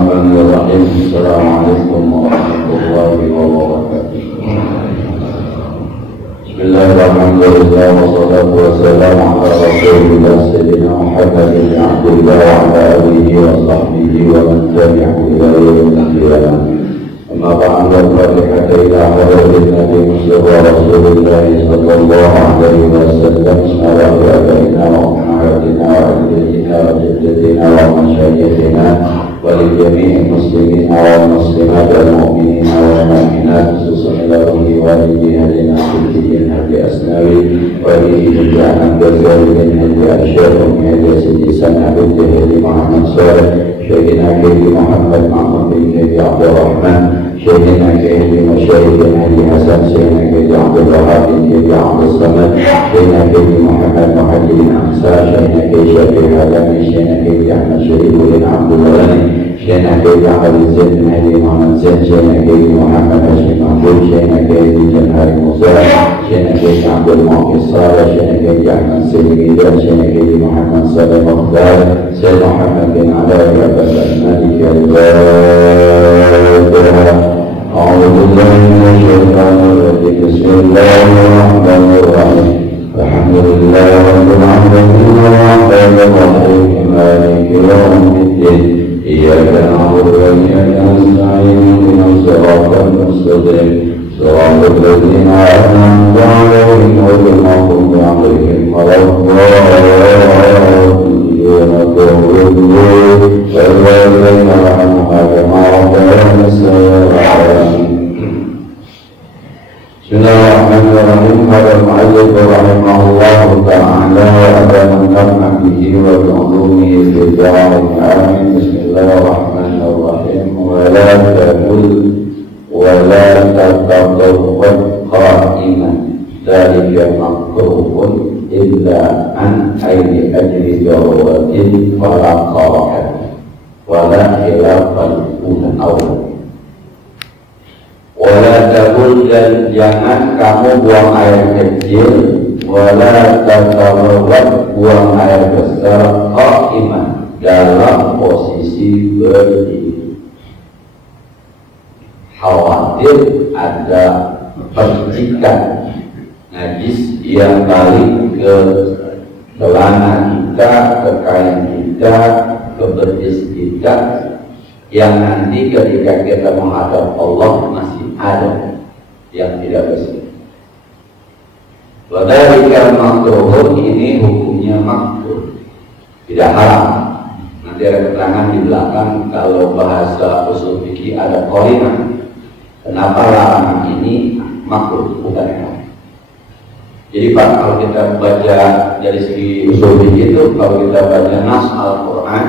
Bismillahirrahmanirrahim. Assalamualaikum warahmatullahi wabarakatuh. Bismillahirrahmanirrahim. Wassalatu wassalamu ala Rasulillah Sayyidina Muhammad bin Abdullah wa ala alihi wa sahbihi wa man tabi'ahu ila yaumil qiyamah. Amma ba'du, al-Fatihah ila hadratin Nabi Mustafa Rasulullah sallallahu alaihi wasallam ala abaina wa ummahatina wa ajdatina wa jaddatina wa masyayikhina wa li jami'il muslimina wal muslimat wal mu'minina wal mu'minat khususan ila ruhi walidina fiddin hadi asnawi wa li jami'an gazalin hadi asyarhum hadi sidisan abdi hadi Muhammad Salih Syekhina Kiai Muhammad Mahmud bin Kiai Abdul Rahman Syekhina Kiai Masyayikhina Haji Hasan Syekhina Kiai Abdul Wahab bin Kiai Abdul Samad Syekhina Kiai Muhammad Muhajir Ansar Syekhina Kiai Syafi'i Hadami Syekhina Kiai Ahmad Syarifudin Abdul Ghani Syekhina Kiai Ahmad Zain bin Haji Muhammad Zain Syekhina Kiai Muhammad Hashim Mahmud Syekhina Kiai Dijan Hari Musa Syekhina Kiai Abdul Muhammad Saleh Syekhina Kiai Ahmad Syekhina Syekhina Kiai Muhammad Saleh Mukhtar Syekh Muhammad bin Alawi Abbas Al-Maliki Al-Fatihah. A'udzu billahi minasyaitonir rajim. Bismillahirrahmanirrahim. Alhamdulillahi rabbil alamin arrahmanir rahim maliki yaumiddin. Iyyaka na'budu wa iyyaka nasta'in ihdinas siratal mustaqim. Siratal ladzina an'amta 'alaihim ghairil maghdubi 'alaihim waladdallin. Bismillahirrahmanirrahim. Qala al-mu'allif rahimahullahu ta'ala wa nafa'ana bihi wa bi 'ulumihi fid dharain amin. Bismillahirrahmanirrahim. Wa la tatawwad qa'iman dzalika makruhun illa an aini ajri jawatin wala qarahat wala khilafan awal. Wala tabul, dan jangan kamu buang air kecil, wala tatawawad, buang air besar, qa'iman, dalam posisi berdiri. Khawatir ada percikan najis yang balik ke celana kita, ke kain kita, ke betis kita, yang nanti ketika kita menghadap Allah masih ada yang tidak bersih. Wadhalika makruhun, ini hukumnya makruh, tidak haram. Nanti ada keterangan di belakang kalau bahasa usul fikih ada qarinah. Kenapa larangan ini makruh, bukan haram. Jadi Pak, kalau kita baca dari segi usul fikih itu, kalau kita baca nas Al-Quran,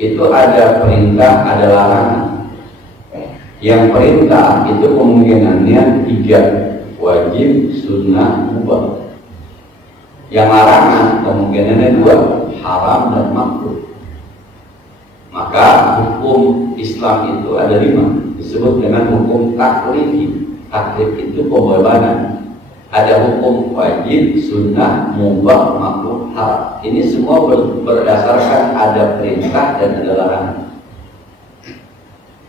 itu ada perintah, ada larangan. Yang perintah itu kemungkinannya 3, wajib, sunnah, mubah. Yang larangan kemungkinannya 2, haram dan makruh. Maka hukum Islam itu ada 5, disebut dengan hukum taklifi. Taklif itu pembebanan. Ada hukum wajib, sunnah, mubah, makruh, haram. Ini semua berdasarkan ada perintah dan ada larangan.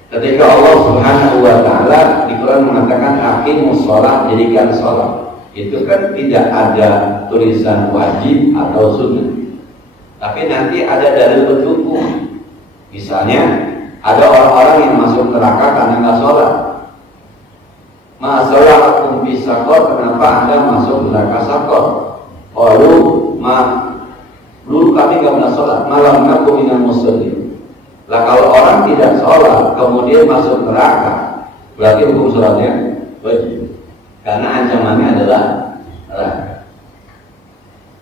Ketika Allah Subhanahu wa ta'ala di Quran mengatakan aqimus shalah, jadikan shalah, itu kan tidak ada tulisan wajib atau sunnah, tapi nanti ada dalil pendukung. Misalnya ada orang-orang yang masuk neraka karena nggak sholat. Masalah bisa sakor, kenapa Anda masuk neraka sakor? Dulu kami nggak pernah sholat, malam aku minal muslimin. Lah kalau orang tidak sholat kemudian masuk neraka, berarti hukum sholatnya wajib, karena ancamannya adalah neraka.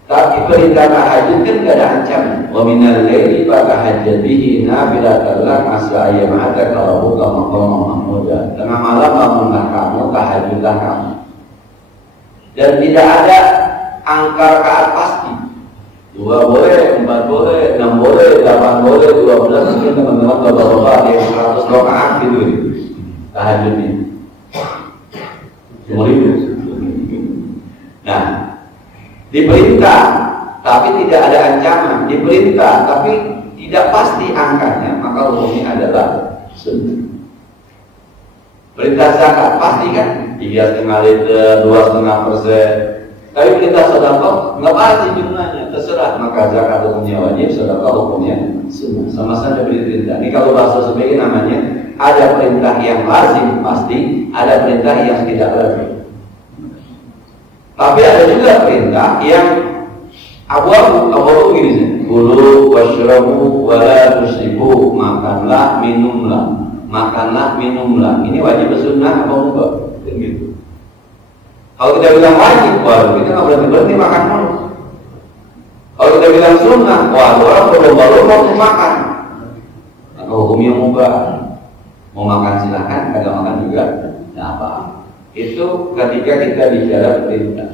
Tapi perintah tahajud kan nggak ada ancaman. Wa minal laili fatahajjad bihi nafilatan lak asa ayyamata kalau buka maqam mahmuda. Tengah malam bangunlah kamu, tahajudlah kamu. Dan tidak ada angka rakaat pasti. 2 boleh, 4 boleh, 6 boleh, 8 boleh, 12 mungkin teman-teman bapak-bapak ada yang 100 rakaat gitu tahajudnya. Semua itu. Nah, diperintah tapi tidak ada ancaman, diperintah tapi tidak pasti angkanya, maka hukumnya adalah sunnah. Perintah zakat pasti kan 3,5 liter, 2,5%. Tapi perintah sedekah nggak pasti jumlahnya, terserah. Maka zakat hukumnya wajib, sedekah hukumnya sunnah. Sama saja perintah. Ini kalau bahasa sebagai namanya ada perintah yang lazim pasti, ada perintah yang tidak lazim. Tapi ada juga perintah yang abu-abu gini, kulu washrabu wala tusyriku, makanlah minumlah. Ini wajib sunnah apa mubah? Gitu. Kalau kita bilang wajib, waduh kita nggak berhenti makan mulu. Kalau kita bilang sunnah, waduh orang berlomba-lomba mau makan. Maka hukumnya mubah. Mau makan silakan, kagak makan juga, nggak apa. Itu ketika kita bicara perintah.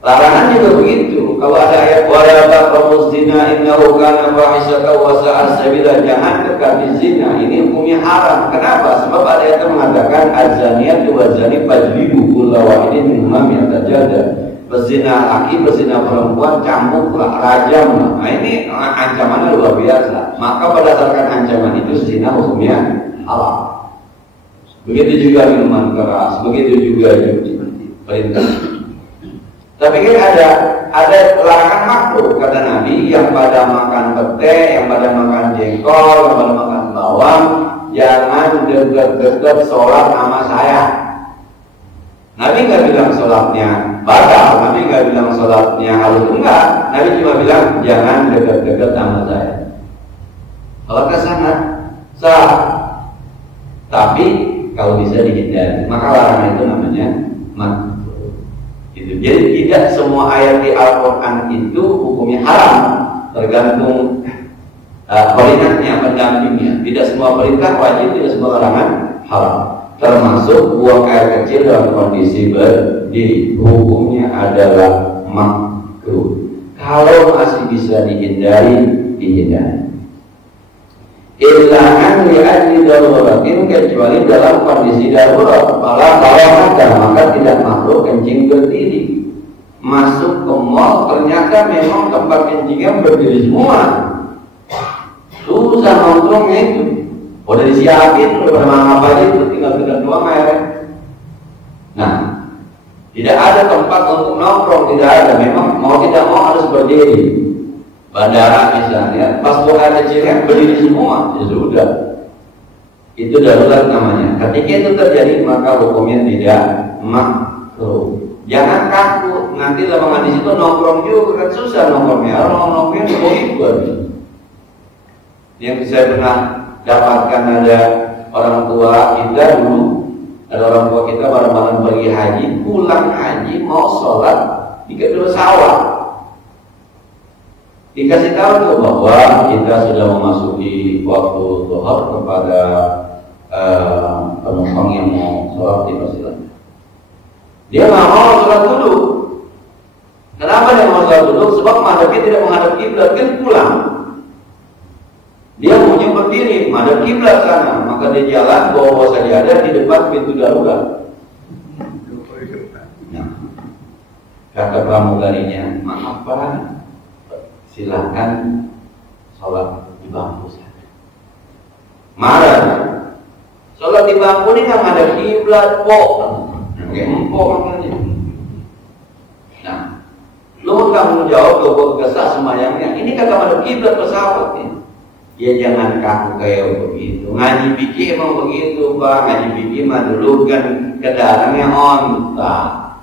Larangan juga begitu. Kalau ada ayat wala taqrabuz zina innahu kana fahishatan wa sa'a sabila, jangan dekati zina, ini hukumnya haram. Kenapa? Sebab ada ayat yang mengatakan az-zaniyatu waz-zani fajlidu kulla wahidin minhuma mi'ata jaldah. Pezina laki, pezina perempuan cambuklah, rajamlah. Nah ini ancamannya luar biasa. Maka berdasarkan ancaman itu zina hukumnya haram. Begitu juga minuman keras, begitu juga perintah. Tapi kan ada larangan makruh, kata Nabi, yang pada makan pete, yang pada makan jengkol, yang pada makan bawang, jangan deket-deket sholat sama saya. Nabi nggak bilang sholatnya batal, Nabi nggak bilang sholatnya halus, enggak. Nabi cuma bilang jangan deket-deket sama saya. Kalau ke sana sah, tapi kalau bisa dihindari, maka larangan itu namanya makruh. Jadi tidak semua ayat di Al-Quran itu hukumnya haram, tergantung koordinatnya, pendampingnya. Tidak semua perintah wajib, tidak semua larangan haram. Termasuk buang air kecil dalam kondisi berdiri, hukumnya adalah makruh. Kalau masih bisa dihindari, dihindari. Ilahan li'adli daruratin, kecuali dalam kondisi darurat. Kalau ada, maka tidak makruh kencing berdiri. Masuk ke mall, ternyata memang tempat kencingnya berdiri semua. Susah nongkrongnya itu. Udah disiapin, udah pernah apa aja itu, tinggal doang airnya. Nah, tidak ada tempat untuk nongkrong, tidak ada. Memang mau tidak mau harus berdiri. Bandara misalnya, pas buang air kecilnya berdiri semua, ya sudah. Itu darurat namanya. Ketika itu terjadi, maka hukumnya tidak makruh. Jangan takut, nanti lapangan di situ nongkrong juga kan susah nongkrongnya. Orang nongkrongnya begitu. Yang saya pernah dapatkan ada orang tua kita dulu, ada orang tua kita malam-malam pergi haji, pulang haji mau sholat di kedua sawah. Dikasih tahu tuh bahwa kita sudah memasuki waktu zuhur kepada penumpang yang mau sholat di masjid. Dia nggak mau sholat dulu. Kenapa dia mau sholat dulu? Sebab madhabnya tidak menghadap kiblat, kan pulang. Dia maunya berdiri, madhab kiblat sana. Maka dia jalan bawa sajadah di depan pintu darurat. Nah, kata pramugarinya, maaf Pak, silakan sholat di bangku saja. Marah. Sholat di bangku ini nggak ada kiblat kok. Empok makanya. Nah, lu kamu jawab lo kesah semayangnya. Ini kagak ada kiblat pesawat nih. Ya jangan kaku kayak begitu. Ngaji fikih emang begitu Pak. Ngaji fikih mah dulu kan kedatangannya onta.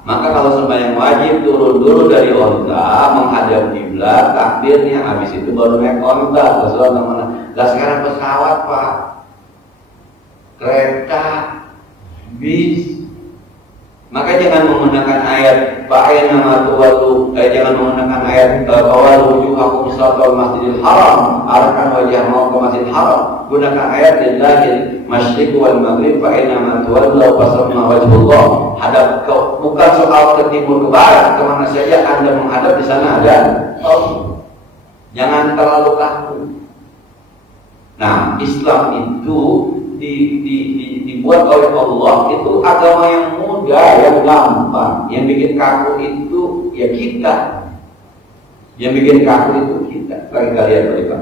Maka kalau sembahyang wajib turun dulu dari onta, menghadap kiblat, takbirnya, habis itu baru naik onta. Sesuatu mana? Lah sekarang pesawat Pak, kereta, bis. Maka jangan menggunakan ayat Fa'ayna matuwalu, jangan menggunakan ayat Fawalu wujuhakum syatrul masjidil haram, arahkan wajahmu ke masjidil haram. Gunakan ayat Lillahi masyriq wal maghrib Fa'ayna matuwalu fasamma wajhullah. Hadap ke, bukan soal ke timur ke barat, kemana saja Anda menghadap di sana ada Allah. Jangan terlalu kaku. Nah, Islam itu dibuat oleh Allah itu agama yang mudah, yang gampang. Yang bikin kaku itu ya kita. Yang bikin kaku itu kita. Bagi kalian Pak.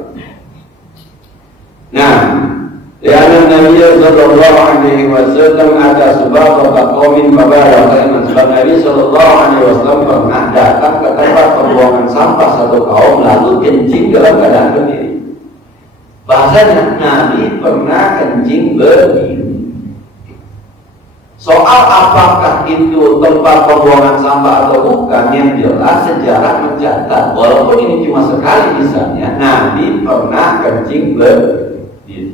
Nabi sallallahu alaihi wasallam ada sebab qaumin fabalagha. Sebab Nabi sallallahu alaihi wasallam pernah datang ke tempat pembuangan sampah satu kaum lalu kencing dalam keadaan berdiri. Bahasanya Nabi pernah kencing berdiri. Soal apakah itu tempat pembuangan sampah atau bukan, yang jelas sejarah mencatat walaupun ini cuma sekali misalnya, Nabi pernah kencing berdiri.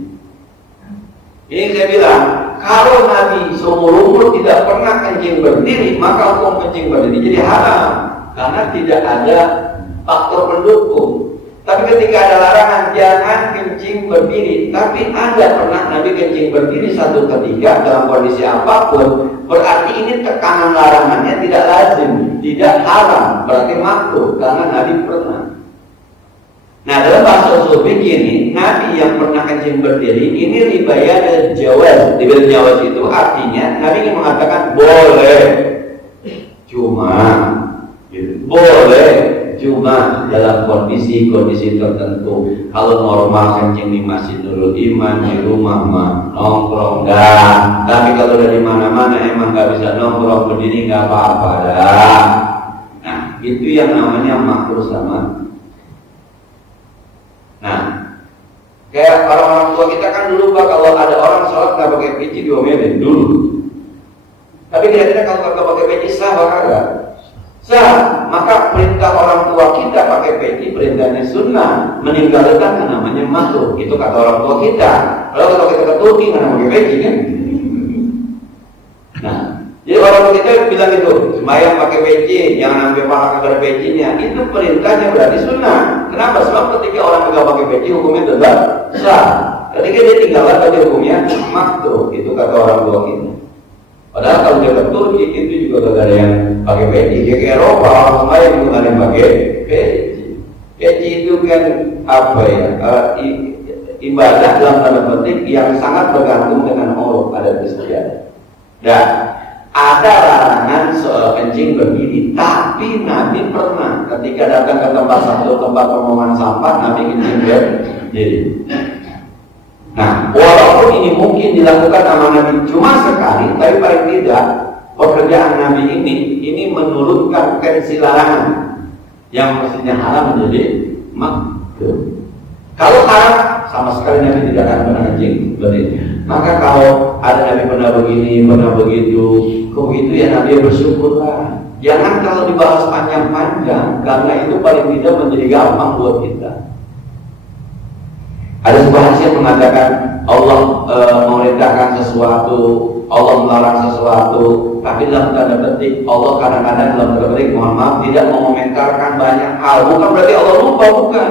Ini saya bilang, kalau Nabi seumur umur tidak pernah kencing berdiri, maka hukum kencing berdiri jadi haram karena tidak ada faktor pendukung. Tapi ketika ada larangan jangan kencing berdiri, tapi ada pernah Nabi kencing berdiri satu ketika dalam kondisi apapun, berarti ini tekanan larangannya tidak lazim, tidak haram, berarti makruh karena Nabi pernah. Nah, dalam bahasa usul fikih ini, Nabi yang pernah kencing berdiri ini ribayat jawaz. Ribayat jawaz itu artinya Nabi ingin mengatakan boleh, cuma boleh cuma dalam kondisi-kondisi tertentu. Kalau normal kencing di Masjid Nurul Iman, di rumah mah nongkrong dah. Tapi kalau udah di mana-mana emang nggak bisa nongkrong berdiri nggak apa-apa dah. Nah, itu yang namanya makruh sama. Nah, kayak orang-orang tua kita kan dulu Pak, kalau ada orang sholat nggak pakai peci diomelin dulu. Tapi kira-kira kalau nggak pakai peci sah apa kagak? Sah. Maka perintah orang tua kita pakai peci perintahnya sunnah, meninggalkan namanya makruh. Itu kata orang tua kita. Kalau kita ke Turki nggak pakai peci kan? Nah, jadi orang tua kita bilang itu sembahyang pakai peci, jangan ambil pahala kepada pecinya. Itu perintahnya berarti sunnah. Kenapa? Sebab ketika orang nggak pakai peci hukumnya tetap sah. Ketika dia tinggalkan berarti hukumnya makruh. Itu kata orang tua kita. Padahal kalau dia ke Turki itu juga gak ada yang pakai peci. Dia ke Eropa orang sembahyang juga ada yang pakai peci. Peci itu kan apa ya? Ibadah dalam tanda petik yang sangat bergantung dengan Allah pada istiadat. Dan ada larangan soal kencing berdiri, tapi Nabi pernah ketika datang ke tempat pembuangan sampah, Nabi kencing berdiri. Nah, walaupun ini mungkin dilakukan sama Nabi cuma sekali, tapi paling tidak pekerjaan Nabi ini menurunkan tensi larangan yang mestinya haram menjadi makruh. Kalau haram, sama sekali Nabi tidak akan pernah kencing berdiri. Maka kalau ada Nabi pernah begini, pernah begitu, kok begitu ya Nabi bersyukurlah. Jangan kalau dibahas panjang-panjang, karena itu paling tidak menjadi gampang buat kita. Ada sebuah hadis yang mengatakan Allah memerintahkan sesuatu, Allah melarang sesuatu, tapi dalam tanda petik Allah kadang-kadang dalam tanda petik mohon maaf tidak mengomentarkan banyak hal. Bukan berarti Allah lupa, bukan.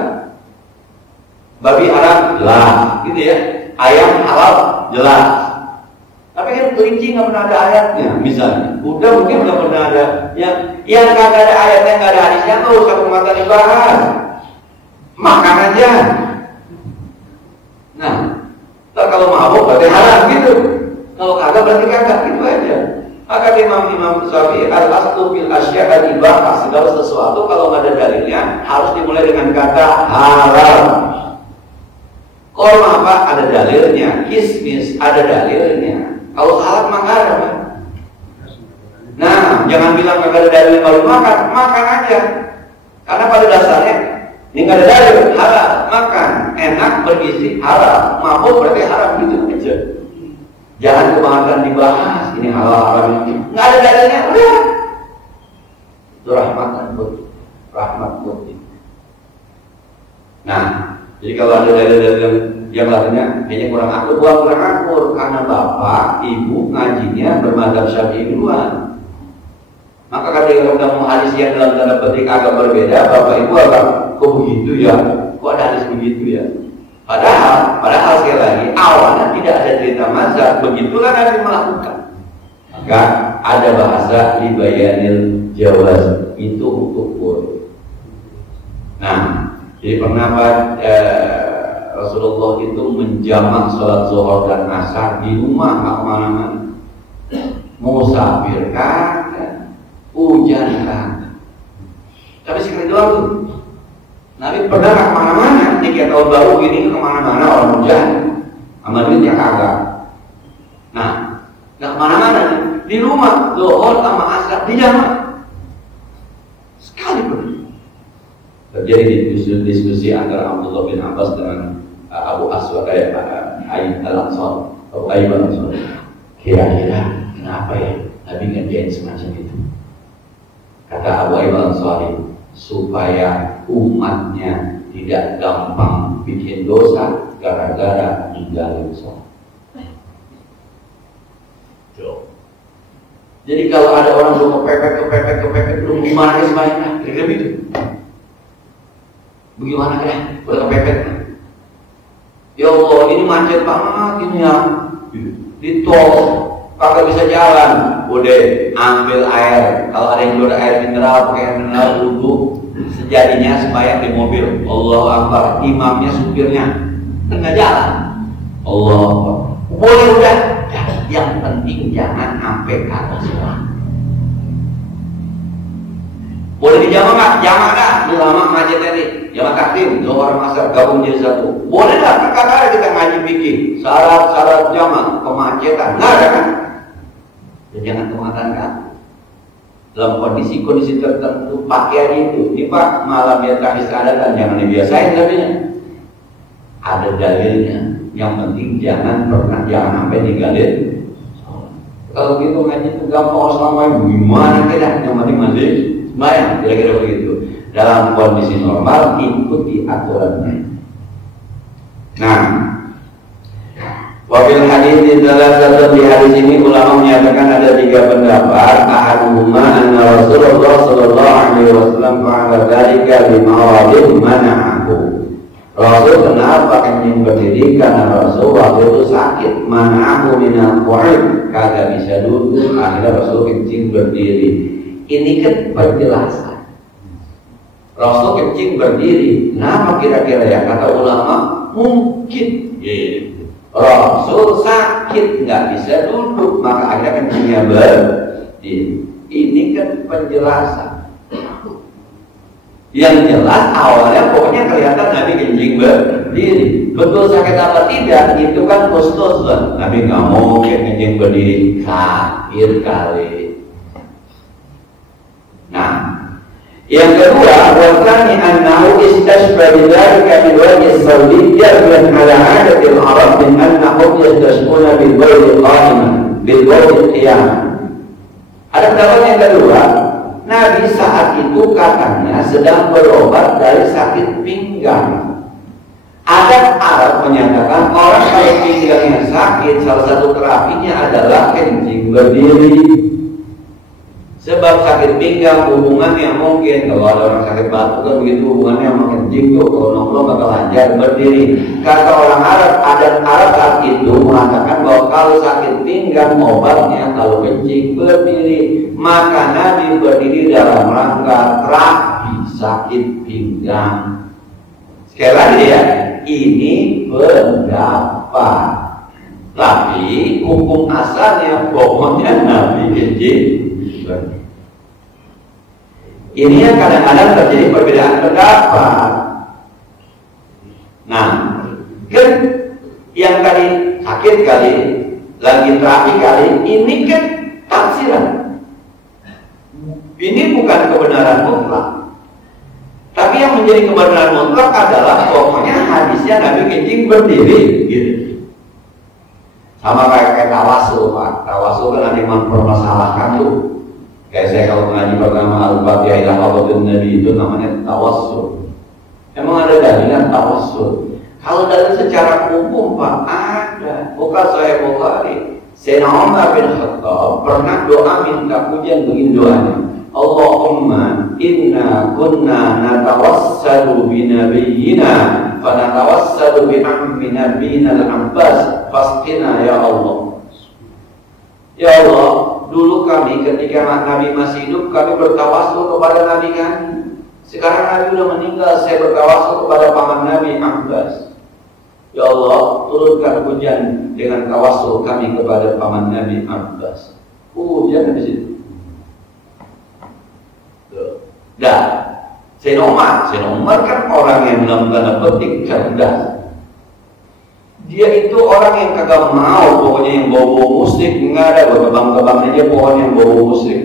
Babi haram jelas, gitu ya. Ayam halal jelas. Tapi kan kelinci nggak pernah ada ayatnya, misalnya. Udah mungkin nggak pernah ada. Yang nggak ada ayatnya, nggak ada hadisnya, tuh usah pemata dibahas. Makan aja. Nah, kalau mabuk berarti haram gitu. Kalau kagak berarti kagak, gitu aja. Maka Imam Syafi'i al-aslu fil asya al-ibahah, segala sesuatu kalau nggak ada dalilnya harus dimulai dengan kata halal. Korma apa? Ada dalilnya. Kismis ada dalilnya. Kalau halal maka ada. Nah, jangan bilang kagak ada dalilnya baru makan, makan aja. Karena pada dasarnya ini nggak ada dalil, halal, makan, enak, bergizi, halal, mabuk berarti haram, gitu aja. Jangan kebanyakan dibahas, ini halal, haram, ini nggak ada dalilnya, udah. Itu rahmatan buat, rahmat buat kita. Nah, jadi kalau ada dalil-dalil yang lainnya, kayaknya kurang akur, karena bapak, ibu ngajinya bermadzhab Syafi'i duluan. Maka ketika kita mau hadis yang dalam tanda petik agak berbeda, bapak ibu agak kok begitu ya, kok ada hadis begitu ya. Padahal sekali lagi awalnya tidak ada cerita mazhab, begitulah Nabi melakukan. Maka ada bahasa libayanil jawaz, itu untuk boleh. Nah, jadi pernah Rasulullah itu menjamak sholat zuhur dan asar di rumah, nggak kemana-mana. Musafir kan, hujan kan. Tapi sekali doang tuh. Nabi pernah nggak kemana-mana. Nih kayak tahun baru gini kemana-mana orang hujan. sama duitnya kagak. Nah, nggak kemana-mana nih. Di rumah, zuhur sama asar di jamaah. Sekali pun. Terjadi diskusi antara Abdullah bin Abbas dengan Abu Aswad Ayyub al-Ansari. Ayyub al-Ansari. Kira-kira kenapa ya Nabi ngerjain semacam itu? Kata Abu Ayyub al-Ansari, supaya umatnya tidak gampang bikin dosa gara-gara ninggalin sholat. Jadi kalau ada orang belum kepepet belum gimana sebaiknya, kira-kira begitu. Bagaimana ya? Belum kepepet. Ya Allah, ini macet banget ini ya. Di tol kagak bisa jalan. Udah ambil air. Kalau ada yang jual air mineral, pakai air mineral wudhu. Sejadinya sembahyang di mobil. Allahu Akbar. Imamnya, supirnya tengah jalan. Allah Akbar. Boleh udah. Yang penting jangan sampai kata sholat. Boleh dijamaah nggak? Jamaah nggak? Ini lama macetnya nih. Jamaah takdim, zuhur asar gabung jadi satu. Boleh nggak? Kakak kita ngaji fikih. Syarat jamaah kemacetan. Nggak ada kan? Ya, jangan kematankan. Dalam kondisi tertentu pakaian itu. Ini Pak malam ya terakhir seadatan jangan dibiasain tapi ada dalilnya. Yang penting jangan sampai ninggalin. Kalau gitu ngaji itu gampang selama gimana kita yang penting masih sembahyang, kira-kira begitu. Dalam kondisi normal ikuti aturannya. Nah, wabil hadis di salah satu di hadis ini ulama menyatakan ada 3 pendapat. Ahaduhuma anna Rasulullah sallallahu alaihi wasallam fa'ala dzalika limaradin mana'ahu. Rasul kenapa kencing berdiri? Karena Rasul waktu itu sakit. Mana'ahu minal qu'ud, kagak bisa duduk. Akhirnya Rasul kencing berdiri. Ini kan penjelasan. Rasul kencing berdiri. Kenapa kira-kira ya? Kata ulama, mungkin Rasul sakit, nggak bisa duduk, maka akhirnya kencingnya berdiri. Ini kan penjelasan. Yang jelas awalnya pokoknya kelihatan Nabi kencing berdiri. Betul sakit apa tidak? Itu kan khusnuzon. Nabi nggak mungkin kencing berdiri, sakit kali. Nah, yang kedua, wasani annahu istashfa bidzalika biwajhi sawdiyya dan ala adatil Arab min annahum yastashfuna bil bawl qa'iman bil bawl qiyam. Ada pendapat yang kedua, Nabi saat itu katanya sedang berobat dari sakit pinggang. Adat Arab menyatakan orang kalau pinggangnya sakit, salah satu terapinya adalah kencing berdiri. Sebab sakit pinggang hubungannya mungkin kalau ada orang sakit batuk kan begitu hubungannya sama kencing tuh, kalau nongkrong bakal lancar berdiri. Kata orang Arab, adat Arab saat itu mengatakan bahwa kalau sakit pinggang obatnya kalau kencing berdiri. Maka Nabi berdiri dalam rangka terapi sakit pinggang. Sekali lagi ya, ini pendapat. Tapi hukum asalnya pokoknya Nabi kencing. Ini yang kadang-kadang terjadi perbedaan pendapat. Nah, kan yang tadi sakit kali, lagi terapi kali, ini kan tafsiran. Ini bukan kebenaran mutlak. Tapi yang menjadi kebenaran mutlak adalah pokoknya hadisnya Nabi kencing berdiri, gitu. Sama kayak tawasul, Pak. Tawasul kan ada yang mempermasalahkan tuh. Kayak saya kalau mengaji pertama Al-Fatihah ila hadratin Nabi itu namanya tawassul. Emang ada dalilnya tawassul? Kalau dalil secara umum Pak ada. Bukan saya Bukhari. Sayyidina Umar bin Khattab pernah doa minta pujian begini doanya. Allahumma inna kunna natawassalu bi nabiyyina fa natawassalu bi ammi nabiyina al-Abbas fasqina ya Allah. Ya Allah, dulu kami ketika Nabi masih hidup kami bertawasul kepada Nabi kami. Sekarang Nabi sudah meninggal, saya bertawasul kepada paman Nabi Abbas. Ya Allah, turunkan hujan dengan tawasul kami kepada paman Nabi Abbas. Hujan di situ. Dah, Sayyidina Umar kan orang yang dalam tanda petik cerdas. Dia itu orang yang kagak mau pokoknya yang bau-bau musik, nggak ada gebang-gebang aja pokoknya yang bau musik.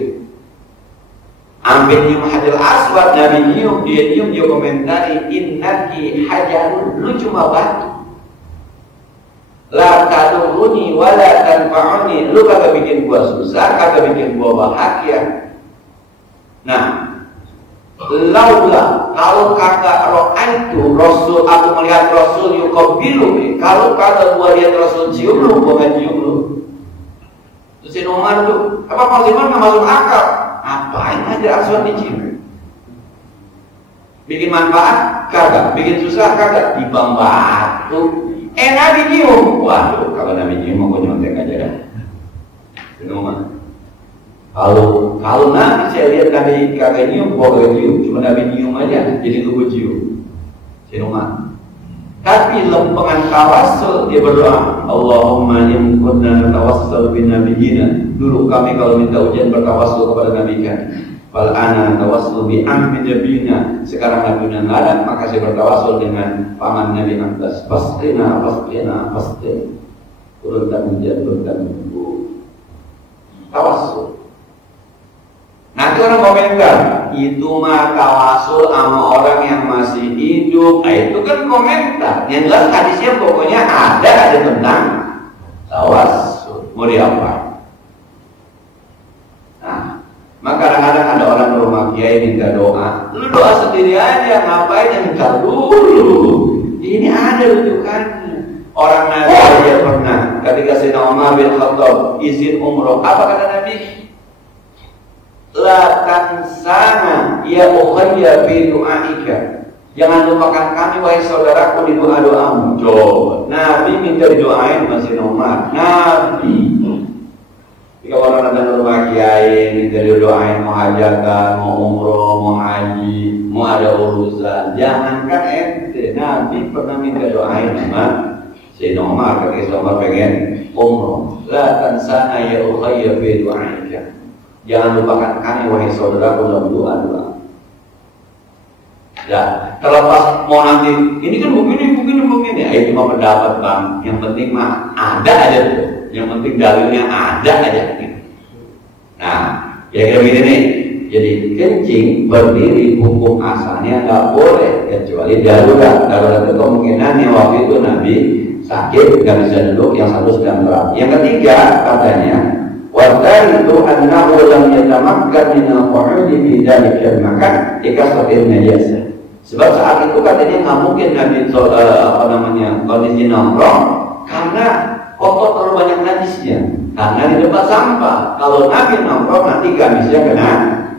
Ambil nyium Hajar Aswad, Nabi nyium, dia komentari, innaki hajarun, lu cuma batu. La taduruni wa la tanfa'uni, lu kagak bikin gua susah, kagak bikin gua bahagia. Nah, laula kalau kagak ro'aitu Rasul, aku melihat Rasul yuqabbilu, kalau kagak gua lihat Rasul cium lu, gua gak cium lu. Terus si Umar tuh, apa Fatimah nggak masuk akal? Apain Hajar Aswad dicium? Bikin manfaat? Kagak. Bikin susah? Kagak. Dibang batu. Nabi nyium. Waduh, kalau Nabi nyium aku nyontek aja dah. Kenapa? Kalau Nabi saya lihat Nabi kagak nyium, gua kagak nyium. Cuma Nabi nyium aja, jadi gua cium. Kenapa? Tapi lempengan tawassul dia berdoa, Allahumma in kunna natawassalu bin nabiyina. Dulu kami kalau minta ujian bertawassul kepada Nabi kan. Fal ana tawassul bi ammi nabiyina. Sekarang Nabi udah enggak ada, maka saya bertawassul dengan paman Nabi Antas. Pastina. Turunkan hujan, turunkan hujan. Tawassul. Nanti orang komentar, itu mah tawasul sama orang yang masih hidup. Nah itu kan komentar. Yang jelas hadisnya pokoknya ada aja tentang tawasul. Mau diapa? Nah, maka kadang-kadang ada orang ke rumah kiai minta doa. Lu doa sendiri aja, ngapain yang minta dulu? Ini ada rujukannya. Orang Nabi aja pernah ketika Sayyidina Umar bin Khattab izin umroh, apa kata Nabi? La tansana ya ukhayya fi du'aika. Jangan lupakan kami wahai saudaraku di doa-doamu. Coba Nabi minta didoain masih Umar. Nabi. Jika orang datang ke rumah kiai minta didoain mau hajatan, mau umroh, mau haji, mau ada urusan, jangankan ente, Nabi pernah minta doain sama Sayyidina Umar ketika Umar pengen umroh. La tansana ya ukhayya fi du'aika. Jangan lupakan kami wahai saudaraku dalam doa-doa. Ya, terlepas mau nanti ini kan begini, itu cuma pendapat bang. Yang penting mah ada aja tuh. Yang penting dalilnya ada aja. Nah, kira-kira begini nih. Jadi kencing berdiri hukum asalnya nggak boleh kecuali darurat. Darurat itu kemungkinannya waktu itu Nabi sakit nggak bisa duduk, yang satu sedang berat. Yang ketiga katanya. Wadhalilu annahu lam yatamakkan min al-qu'udi fi dhalika al-makan ikasratin najasah. Sebab saat itu katanya nggak mungkin Nabi kondisi nongkrong karena kotor terlalu banyak najisnya. Karena di tempat sampah. Kalau Nabi nongkrong nanti gamisnya kena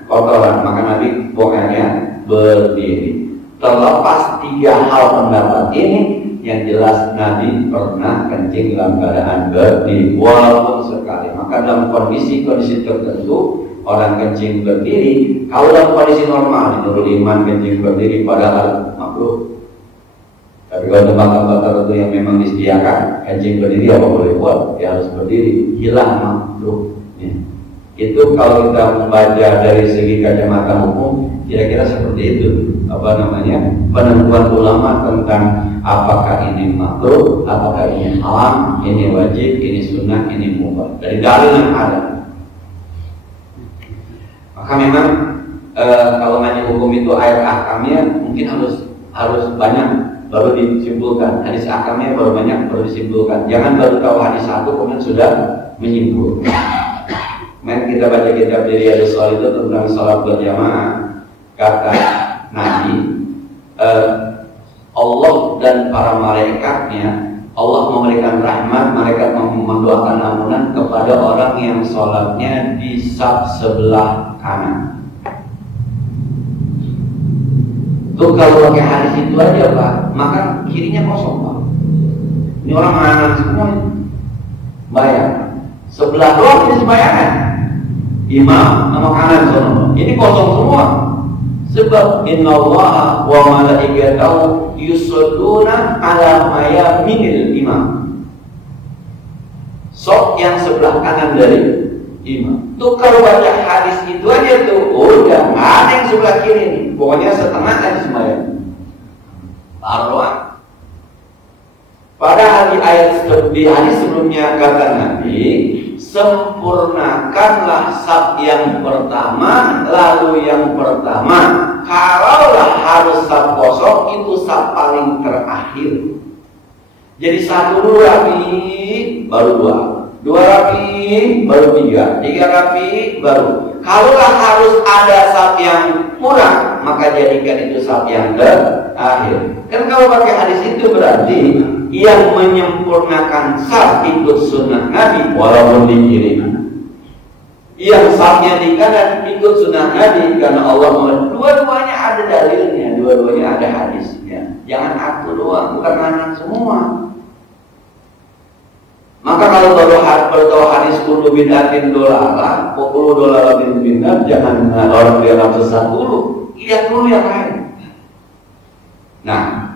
kotoran, maka Nabi pokoknya berdiri. Terlepas tiga hal pendapat ini, yang jelas Nabi pernah kencing dalam keadaan berdiri walaupun sekali. Maka dalam kondisi-kondisi tertentu orang kencing berdiri. Kalau dalam kondisi normal menurut iman kencing berdiri padahal makruh. Tapi kalau tempat-tempat tertentu yang memang disediakan kencing berdiri apa boleh buat? Ya harus berdiri, hilang makruh. Ya. Itu kalau kita membaca dari segi kacamata hukum, kira-kira seperti itu. Penentuan ulama tentang apakah ini makruh, apakah ini haram, ini wajib, ini sunnah, ini mubah. Dari dalil yang ada. Maka memang kalau ngaji hukum itu ayat ahkamnya mungkin harus banyak baru disimpulkan. Hadis ahkamnya baru banyak baru disimpulkan. Jangan baru tahu hadis satu kemudian sudah menyimpulkan. Kita baca kitab dari Riyadhus Shalihin itu tentang salat berjamaah. Kata Nabi, Allah dan para malaikatnya, Allah memberikan rahmat, malaikat mendoakan ampunan kepada orang yang sholatnya di saf sebelah kanan. Tuh kalau pakai hadis itu aja Pak, maka kirinya kosong Pak. Ini orang kanan semua, bayang. Sebelah doang ini sembayangan. Imam sama kanan sono. Ini kosong semua. Sebab innallaha wa malaikatahu yusholluna ala mayaminil imam. Sok yang sebelah kanan dari imam. Tuh kalau baca hadis itu aja tuh, udah nggak ada yang sebelah kiri nih. Pokoknya setengah aja sembahyang. Taruhan. Padahal di hadis sebelumnya kata Nabi, sempurnakanlah saf yang pertama, lalu yang pertama. Kalaulah harus saf kosong, itu saf paling terakhir. Jadi satu dulu rapi, baru dua rapi, baru tiga rapi, baru. Kalaulah harus ada saf yang kurang, maka jadikan itu saf yang terakhir. Kan kalau pakai hadis itu berarti yang menyempurnakan saf ikut sunnah Nabi walaupun di kiri. Yang safnya di kanan ikut sunnah Nabi karena Allah dua-duanya ada dalilnya, dua-duanya ada hadisnya. Jangan aku doang, bukan anak semua. Maka kalau bertahu hadis kullu bid'atin dolalah, kullu dolalatin binar, jangan orang dia sesat dulu, lihat dulu yang lain. Nah,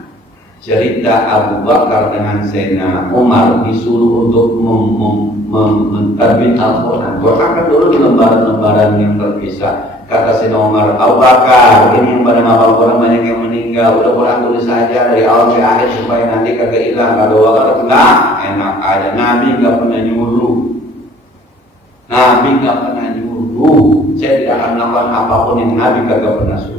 cerita Abu Bakar dengan Sayyidina Umar disuruh untuk mentadbir Al-Quran. Quran kan dulu di lembaran-lembaran yang terpisah. Kata Sayyidina Umar, Abu Bakar, ini yang pada ngapal Quran banyak yang meninggal. Udah Quran tulis saja dari awal ke akhir supaya nanti kagak hilang. Kata Abu Bakar, enggak, enak aja. Nabi nggak pernah nyuruh. Nabi nggak pernah nyuruh. Saya tidak akan melakukan apapun yang Nabi kagak pernah suruh.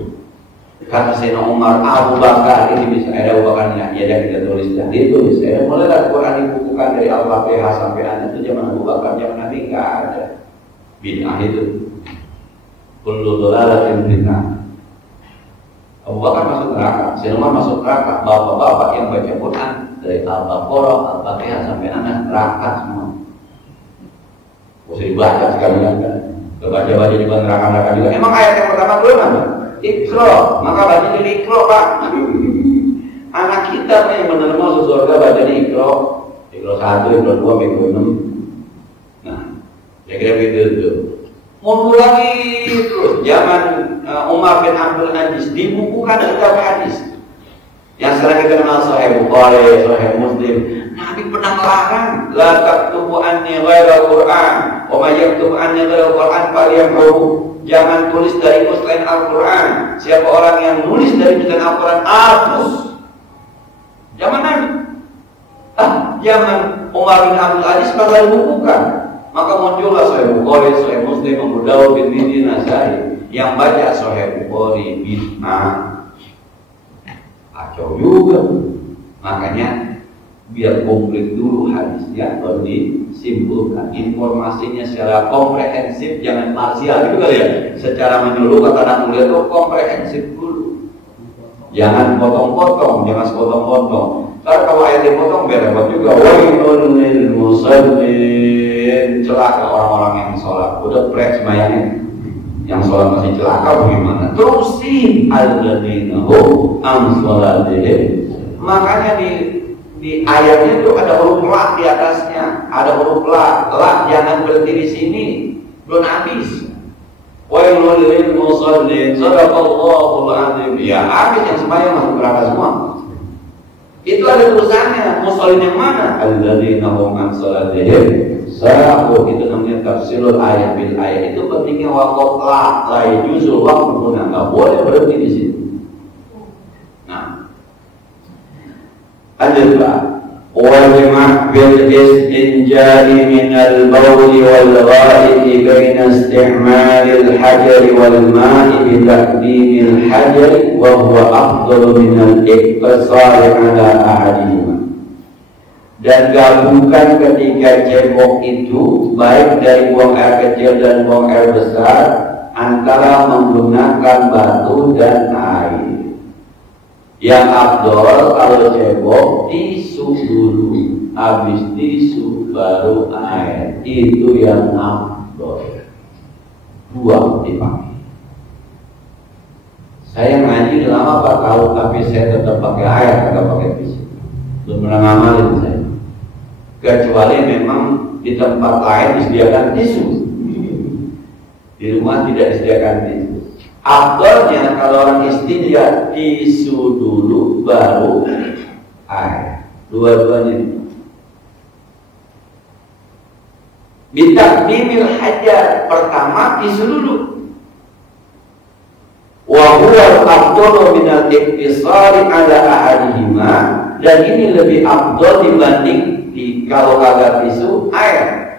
Kata Sayyidina Umar, Abu Bakar ini bisa ada Abu Bakarnya, ya kita tulis dan ditulis. Mulailah Quran dibukukan dari Al-Fatihah sampai An itu zaman Abu Bakar, zaman Nabi nggak ada bid'ah itu. Kullu dolalatin bid'ah. Abu Bakar masuk neraka, Sayyidina Umar masuk neraka. Bapak-bapak yang baca Quran dari Al-Baqarah, Al-Fatihah sampai An neraka semua. Usah dibaca sekalian kan. Baca-baca juga neraka-neraka juga. Emang ayat yang pertama dulu apa? Iqra, maka baca dari Iqra, Pak. Anak kita yang benar masuk surga baca di Iqra. Iqra 1, Iqra 2, Iqra 6. Nah, kira-kira begitu. Mau lagi terus zaman Umar bin Abdul Aziz dibukukan kitab hadis. Yang sekarang kita kenal Sahih Bukhari, Sahih Muslim. Nabi pernah melarang, la taktubu anni ghaira Qur'an, wa may yaktub anni ghaira Qur'an falyamhu. Jangan tulis dariku selain Al-Quran. Siapa orang yang nulis dari selain Al-Quran, hapus. Zaman Nabi. Zaman Umar bin Abdul Aziz malah dibukukan. Maka muncullah Sahih Bukhari, Sahih Muslim, Abu Dawud, Tirmidzi, Nasai. Yang baca Sahih Bukhari bid'ah. Kacau juga. Makanya biar komplit dulu hadisnya baru disimpulkan. Informasinya secara komprehensif, jangan parsial gitu kali ya. Secara menyeluruh kata anak mulia itu komprehensif dulu. Jangan potong-potong, jangan sepotong-potong. Karena kalau ayat dipotong berapa juga. Wailul lil musallin, celaka orang-orang yang sholat. Udah prek semayangnya. Yang sholat masih celaka bagaimana? Terusin alladzina hum an sholatihim. Makanya di ayatnya itu ada huruf la di atasnya, ada huruf la jangan berhenti di sini, belum habis. Wailul lil musallin, sadaqallahul azim. Ya habis yang semuanya masuk neraka semua. Itu ada tulisannya, musallin yang mana? Alladzina hum an sholatihim sahun. Itu namanya tafsirul ayat bil ayat. Itu pentingnya waqaf la yujuzul waqfu, enggak boleh berhenti di sini. Lanjutlah. Wajma' bil istinjari minal bawli wal ghaiti baina isti'malil hajari wal ma'i bi taqdimil hajari wa huwa afdalu minal iqtisari ala ahadihima. Dan gabungkan ketika cebok itu baik dari buang air kecil dan buang air besar antara menggunakan batu dan air. Yang afdol kalau cebok tisu dulu, habis tisu baru air, itu yang afdol. Dua dipakai. Saya ngaji lama 4 tahun, tapi saya tetap pakai air, kagak pakai tisu. Belum pernah ngamalin saya. Kecuali memang di tempat lain disediakan tisu, di rumah tidak disediakan tisu. Afdalnya kalau orang istinja tisu dulu baru air, dua-duanya. Bitaqdimil hajar, pertama tisu dulu. Wa huwa afdalu minal iqtisari ala ahadihima, dan ini lebih afdol dibanding kalau kagak tisu air.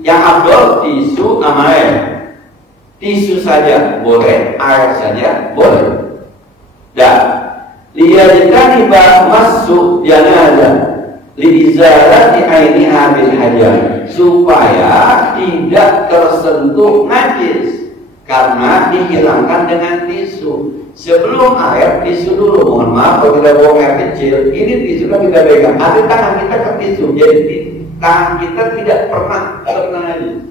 Yang afdol tisu sama air. Tisu saja boleh, air saja boleh. Dan liyajtaniba masuk janazah liizalati ainiha bil hajar, supaya tidak tersentuh najis karena dihilangkan dengan tisu. Sebelum air, tisu dulu. Mohon maaf kalau kita bawa air kecil, ini tisu kan kita pegang, ada tangan kita ke tisu, jadi tangan kita tidak pernah terkena najis.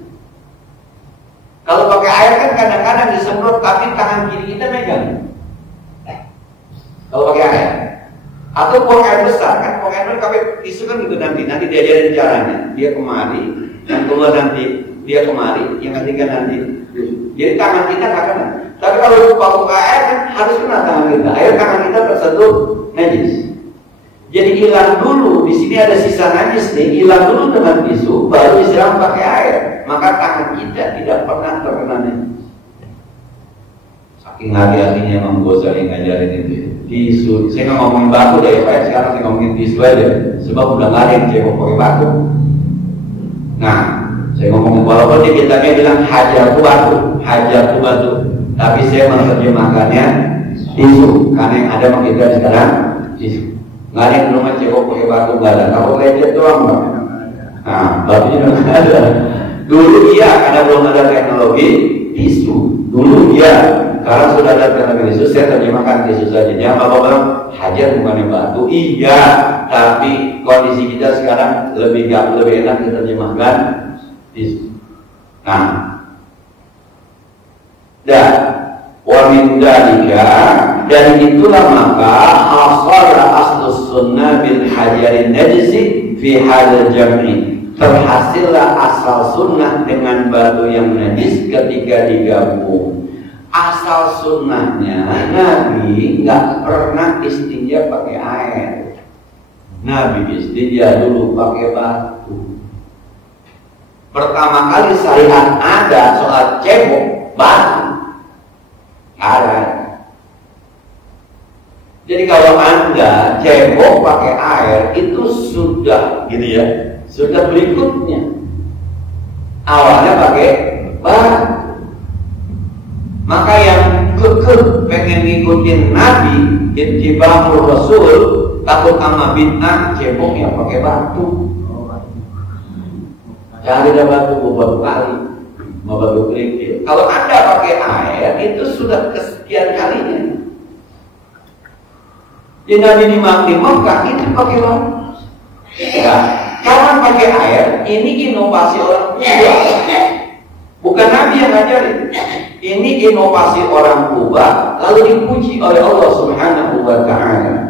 Kalau pakai air kan kadang-kadang disemprot, tapi tangan kiri kita megang. Kalau pakai air, atau buang air besar kan, buang air besar, tapi tisu kan gitu nanti diajarin caranya. Dia kemari, yang keluar nanti dia kemari, yang ketiga nanti. Jadi tangan kita nggak kena. Tapi kalau pakai air kan harus kena tangan kita. Air tangan kita tersentuh najis. Jadi hilang dulu. Di sini ada sisa najis nih. Hilang dulu dengan tisu, baru disiram pakai air. Maka tangan kita tidak pernah terkena najis. Saking hati-hatinya Imam Ghazali ngajarin itu. Tisu. Saya nggak ngomongin batu deh, Pak. Sekarang saya ngomongin tisu aja. Sebab udah nggak ada yang cewek pakai batu. Nah, saya ngomongin walaupun di kitabnya bilang hajar tu batu, tapi saya menerjemahkannya tisu, karena yang ada sama kita sekarang tisu. Nggak ada yang belum cewek pakai batu, nggak ada. Kalau lecet doang Pak. Nah, batunya nggak ada. Dulu iya, karena belum ada teknologi tisu. Dulu iya, karena sudah ada teknologi tisu, saya terjemahkan tisu saja. Jangan Bapak bilang hajar bukannya batu. Iya, tapi kondisi kita sekarang lebih enak diterjemahkan tisu. Nah, dan wamin dari itulah maka hasala aslus sunnah bil hajarin najisi fi hal jam'i, terhasillah asal sunnah dengan batu yang najis ketika digabung. Asal sunnahnya Nabi nggak pernah istinja pakai air. Nabi istinja dulu pakai batu. Pertama kali syariat ada soal cebok batu ada. Jadi kalau Anda cebok pakai air itu sudah gini ya, sudah berikutnya. Awalnya pakai batu. Maka yang kekeh pengen ngikutin Nabi, ittiba'ur Rasul, takut sama bid'ah, cebok ya pakai batu. Jangan ada batu kali, mau batu kerikil. Kalau Anda pakai air itu sudah kesekian kalinya. Di Nabi di Mekah itu pakai batu. Ya, jangan pakai air. Ini inovasi orang Kuba. Bukan Nabi yang ngajarin. Ini inovasi orang Kuba, lalu dipuji oleh Allah Subhanahu wa Ta'ala.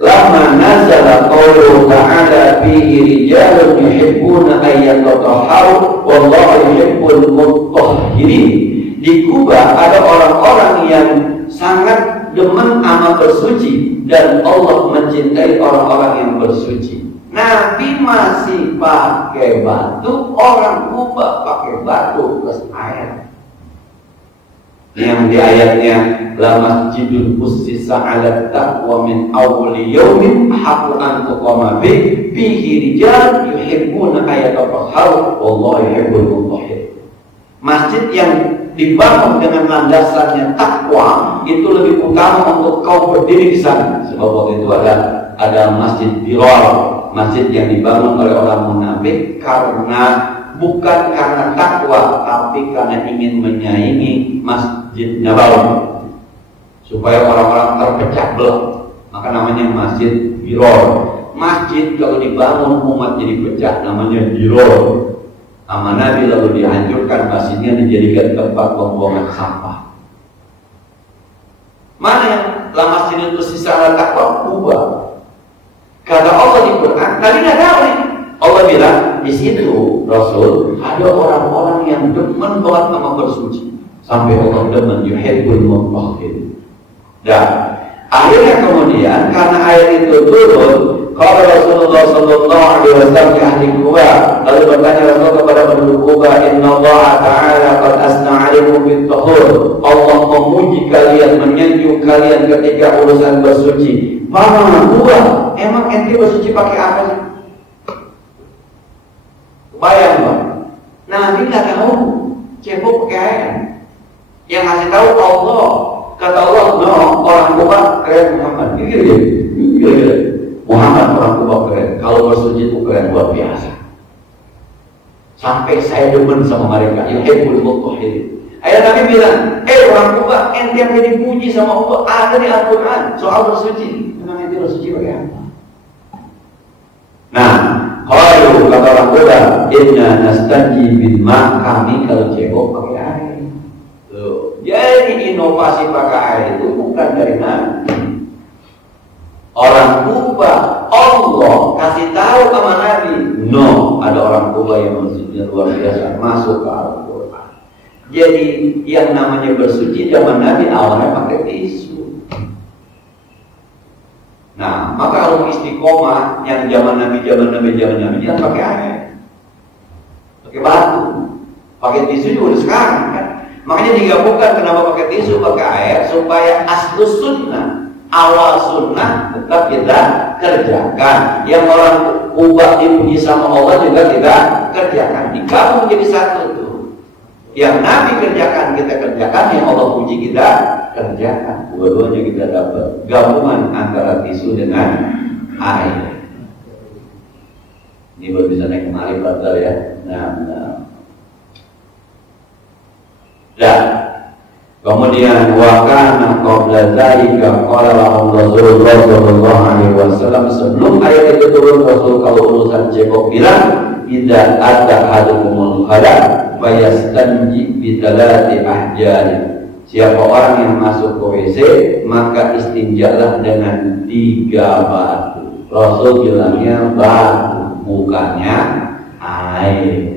Lama nazala qawluhu ta'ala fihi rijalun yuhibbuna ayyatatahharu wallahu yuhibbul mutahhirin. Di Kuba ada orang-orang yang sangat demen amat bersuci dan Allah mencintai orang-orang yang bersuci. Nabi masih pakai batu, orang Kuba pakai batu plus air. Yang di ayatnya la masjidun ussisa 'ala taqwa min awwali yaumin haqqu an tuqama fihi rijal yuhibbuna ayyatatahharu wallahu yuhibbul mutahhirin. Masjid yang dibangun dengan landasannya takwa itu lebih utama untuk kau berdiri di sana. Sebab waktu itu ada masjid Dirar, masjid yang dibangun oleh orang munafik bukan karena takwa, tapi karena ingin menyaingi Masjid Nabawi supaya orang-orang terpecah belah. Maka namanya Masjid Dirar. Masjid kalau dibangun umat jadi pecah, namanya Dirar. Sama Nabi lalu dihancurkan, masjidnya dijadikan tempat pembuangan sampah. Mana yang la masjid itu sisa takwa? Kuba. Kata Allah di Quran, tadi nggak tahu nih. Allah bilang di situ Rasul ada orang-orang yang demen banget sama bersuci sampai Allah demen yuhibbul mutahhirin. Dan akhirnya kemudian karena ayat itu turun, Kalau Rasulullah Sallallahu Alaihi Wasallam di ahli Quba, lalu bertanya Rasul kepada penduduk Quba, Inna Allah Taala qad asna alaikum bit-tahur. Allah memuji kalian, menyanjung kalian ketika urusan bersuci. Mana Quba? Emang ente bersuci pakai apa sih? Bayang Pak, Nabi nggak tahu, cebok pakai air. Yang ngasih tahu Allah. Kata Allah, no, orang Quba keren Muhammad. Gila. Muhammad orang Kuba keren. Kalau bersuci itu keren luar biasa. Sampai saya demen sama mereka. Yuhibbul mutahhirin. Ayat Nabi bilang, orang Kuba, ente yang dipuji sama Allah ada di Al-Quran soal bersuci. Memang ente bersuci pakai apa? Nah, kalau kata orang Kuba, inna nastanji bil ma, kami kalau cebok pakai air. Jadi inovasi pakai air itu bukan dari Nabi. Orang Kuba, Allah kasih tahu sama Nabi, no, ada orang Kuba yang bersuci luar biasa masuk ke Al-Quran. Jadi yang namanya bersuci zaman Nabi awalnya pakai tisu. Nah, maka kalau istiqomah yang zaman Nabi jangan pakai air, pakai batu, pakai tisu juga sekarang kan. Makanya digabungkan kenapa pakai tisu, pakai air supaya aslus sunnah. Awal sunnah tetap kita kerjakan. Yang orang Kuba dipuji sama Allah juga kita kerjakan. Digabung menjadi satu tuh. Yang Nabi kerjakan kita kerjakan, yang Allah puji kita kerjakan. Dua-duanya kita dapat. Gabungan antara tisu dengan air. Ini baru bisa naik kemari padahal ya. Kemudian wakana qabla dzalika qala Rasulullah sallallahu alaihi wasallam, sebelum ayat itu turun Rasul kalau urusan cebok bilang, idza ata hadukumul khala fayastanji bi thalathi ahjar. Siapa orang yang masuk ke WC maka istinjalah dengan 3 batu. Rasul bilangnya batu, bukannya air.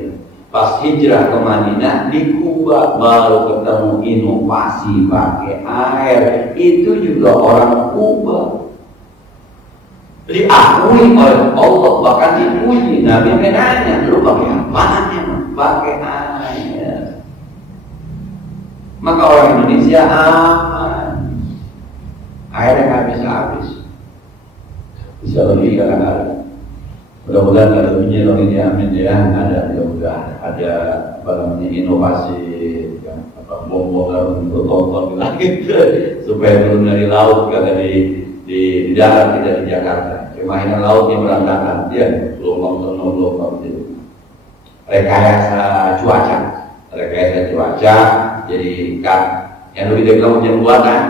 Pas hijrah ke Madinah di Kuba baru ketemu inovasi pakai air. Itu juga orang Kuba diakui oleh Allah, bahkan dipuji. Nabi nanya, lu pakai apaan ya? Pakai air. Maka orang Indonesia aman, airnya nggak bisa habis. Bisa lebih kadang-kadang. Mudah-mudahan ada lebihnya dong ini, amin ya. Ada mudah-mudahan ada inovasi yang bom-bom untuk tonton gitu supaya turun dari laut, kagak di darat, tidak di Jakarta. Cuma ini lautnya berantakan, dia gelombang gitu. Rekayasa cuaca, jadi ikan yang lebih dari hujan buatan.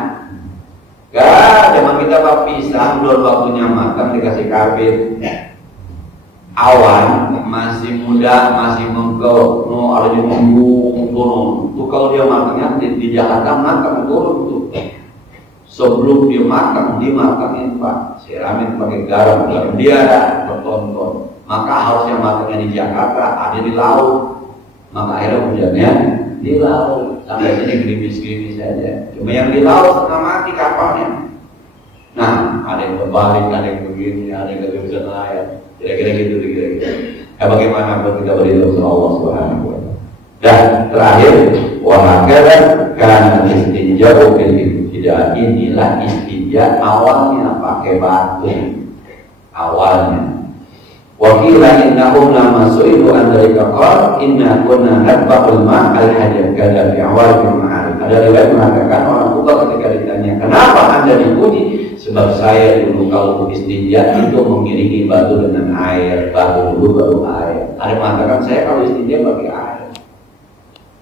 Gak, zaman kita pak pisang belum waktunya makan dikasih karbit. Awan masih muda, masih mengkel, ada yang turun. Tuh kalau dia makannya di Jakarta makan turun tuh. Sebelum dia makan, dimakannya pak, siramin pakai garam dia ada bertonton. Maka harusnya makannya di Jakarta, ada di laut. Maka akhirnya hujannya di laut. Sampai sini gerimis-gerimis saja. Cuma yang di laut setengah mati kapalnya. Nah, ada yang berbalik, ada yang begini, ada yang gak bisa nelayan. Kira-kira gitu. Bagaimana kalau kita beriman kepada Allah Subhanahu wa Ta'ala. Dan terakhir, wahakala karena istinja bil ibtidah, inilah istinja awalnya pakai batu. Awalnya. Wakila innahum lama su'ilu an dzalika qala inna kunna nadbahul ma'al hajar kada fi awal bil ma'arif. Ada riwayat mengatakan orang Kuba ketika ditanya, "Kenapa Anda dipuji?" Sebab saya dulu kalau istinja itu mengiringi batu dengan air, batu dulu baru air. Ada mengatakan saya kalau istinja pakai air.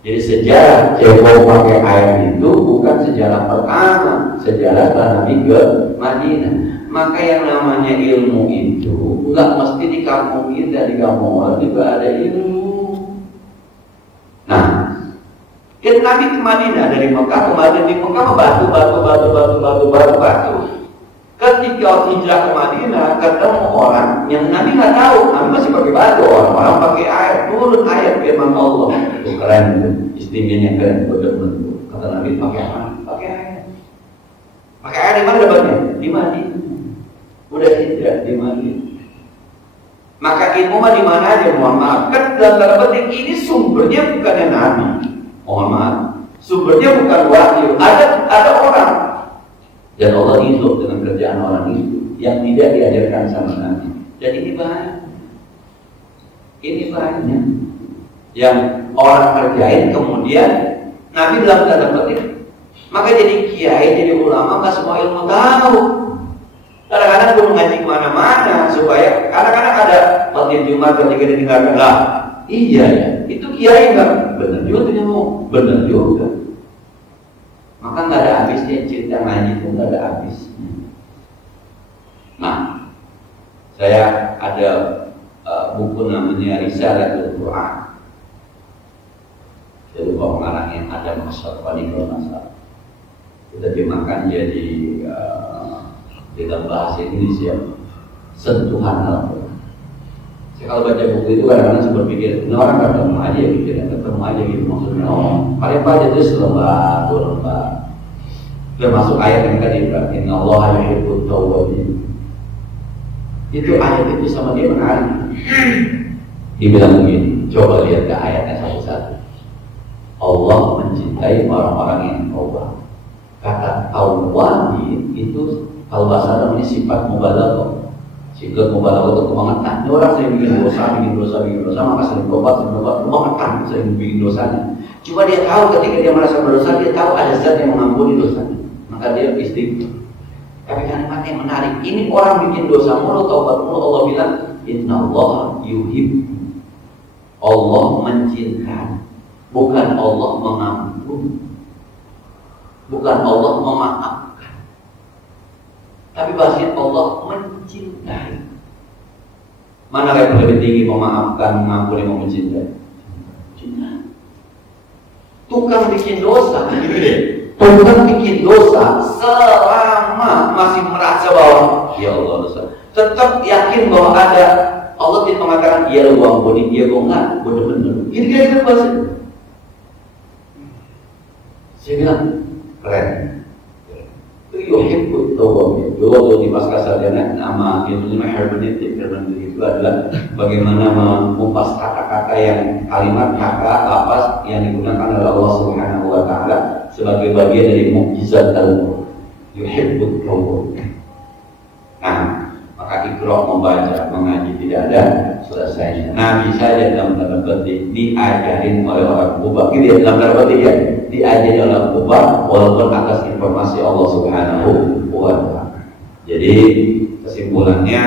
Jadi sejarah cebok pakai air itu bukan sejarah pertama, sejarah setelah Nabi ke Madinah. Maka yang namanya ilmu itu nggak mesti di kampung kita, di kampung orang juga ada ilmu. Nah, kan Nabi ke Madinah dari Mekah ke Madinah, di Mekah batu. Ketika hijrah ke Madinah ketemu orang yang Nabi nggak tahu, Nabi masih pakai batu, orang pakai air, turun ayat firman Allah. Itu keren, istimewanya keren, betul-betul. Kata Nabi pakai apa? Pakai air. Pakai air di mana dapatnya? Di Madinah. udah hijrah di Madinah. Maka ilmu mah di mana aja, mohon maaf. Kan dalam tanda petik ini sumbernya bukannya Nabi, mohon maaf. Sumbernya bukan wahyu. Ada orang dan Allah hidup dengan kerjaan orang itu yang tidak diajarkan sama Nabi. Dan ini banyak. Ini banyak yang orang kerjain kemudian Nabi dalam tanda petik. Maka jadi kiai, jadi ulama nggak semua ilmu tahu. Kadang-kadang gue mengaji kemana-mana supaya kadang-kadang ada khotbah Jumat ketika didengarkan lah. Iya ya, itu kiai nggak benar juga tuh mau benar juga. Maka nggak ada habisnya cerita ngaji itu nggak ada habisnya. Nah, saya ada buku namanya Risalatul Quran. Saya lupa pengarangnya, ada maksud paling kalau masalah. Kita terjemahkan jadi dalam bahasa Indonesia sentuhan Al-Quran. Saya kalau baca buku itu kadang-kadang saya berpikir, ini orang ketemu aja gitu, ketemu aja gitu maksudnya. Oh, paling baca itu selembar, dua lembar. Termasuk ayat yang tadi, Inna Allah yuhibbut tawwabin. Itu ayat itu sama dia menarik. Dibilang begini, coba lihat ke ayatnya satu-satu. Allah mencintai orang-orang yang taubat. Kata tawwabin itu kalau bahasa namanya sifat mubalaghah. Sifat mubalaghah itu kebangetan. Ini orang sering bikin dosa, maka sering tobat, kebangetan, sering bikin dosanya. Cuma dia tahu ketika dia merasa berdosa, dia tahu ada zat yang mengampuni dosanya. Maka dia istighfar. Tapi kalimat yang menarik, ini orang bikin dosa mulu, taubat mulu, Allah bilang, Inna Allah yuhibbu. Allah mencintai, bukan Allah mengampuni, bukan Allah memaafkan. Tapi bahasanya Allah mencintai. Mana yang lebih tinggi, memaafkan, mengampuni, mencintai? Cinta. Tukang bikin dosa, gitu deh. Tukang bikin dosa selama masih merasa bahwa ya Allah dosa, tetap yakin bahwa ada Allah tidak mengatakan iya lu ampuni, iya gua enggak, bener-bener. Ini kira-kira bahasanya. Saya bilang keren. Yuhibbut tawwabin. Dulu di pasca sarjana nama itu hermeneutik. Hermeneutik itu adalah bagaimana mengupas kata-kata yang kalimat kata lafaz yang digunakan oleh Allah Subhanahu wa taala sebagai bagian dari mukjizat Al-Qur'an. Yuhibbut tawwabin. Nah, maka Iqra membaca, mengaji tidak ada selesainya. Nabi saja dalam tanda petik diajarin oleh orang kubah. Gitu ya, dalam tanda petik ya, diajari oleh orang kubah walaupun atas informasi Allah Subhanahu wa ta'ala. Jadi kesimpulannya,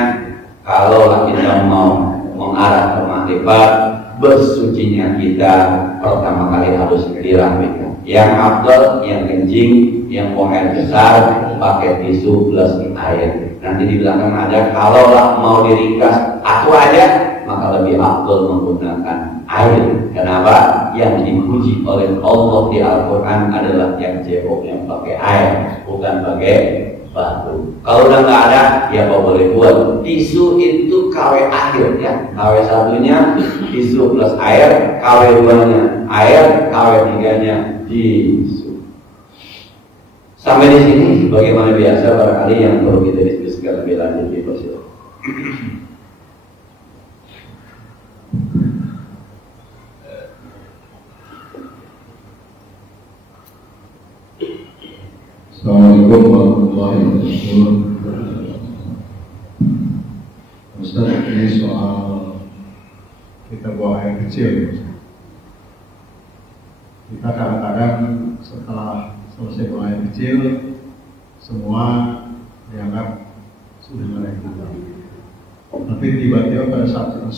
kalau kita mau mengarah ke makrifat, bersucinya kita pertama kali harus dirapikan. Yang afdal, yang kencing, yang buang air besar, pakai tisu plus air. Nanti di belakang ada, kalaulah mau diringkas aku aja, maka lebih afdal menggunakan air. Kenapa? Yang dipuji oleh Allah di Al-Quran adalah yang jebok, yang pakai air, bukan pakai batu. Kalau udah nggak ada, ya apa boleh buat. Tisu itu KW akhir ya. KW satunya tisu plus air, KW duanya air, KW tiganya tisu. Sampai di sini, bagaimana biasa barangkali yang perlu kita diskusikan lebih lanjut di proses. Assalamualaikum warahmatullahi wabarakatuh. Ustaz, ini soal kita buang air kecil. Kita kadang-kadang setelah selesai buang air kecil, semua dianggap sudah mulai hilang. Tapi tiba-tiba pada saat kita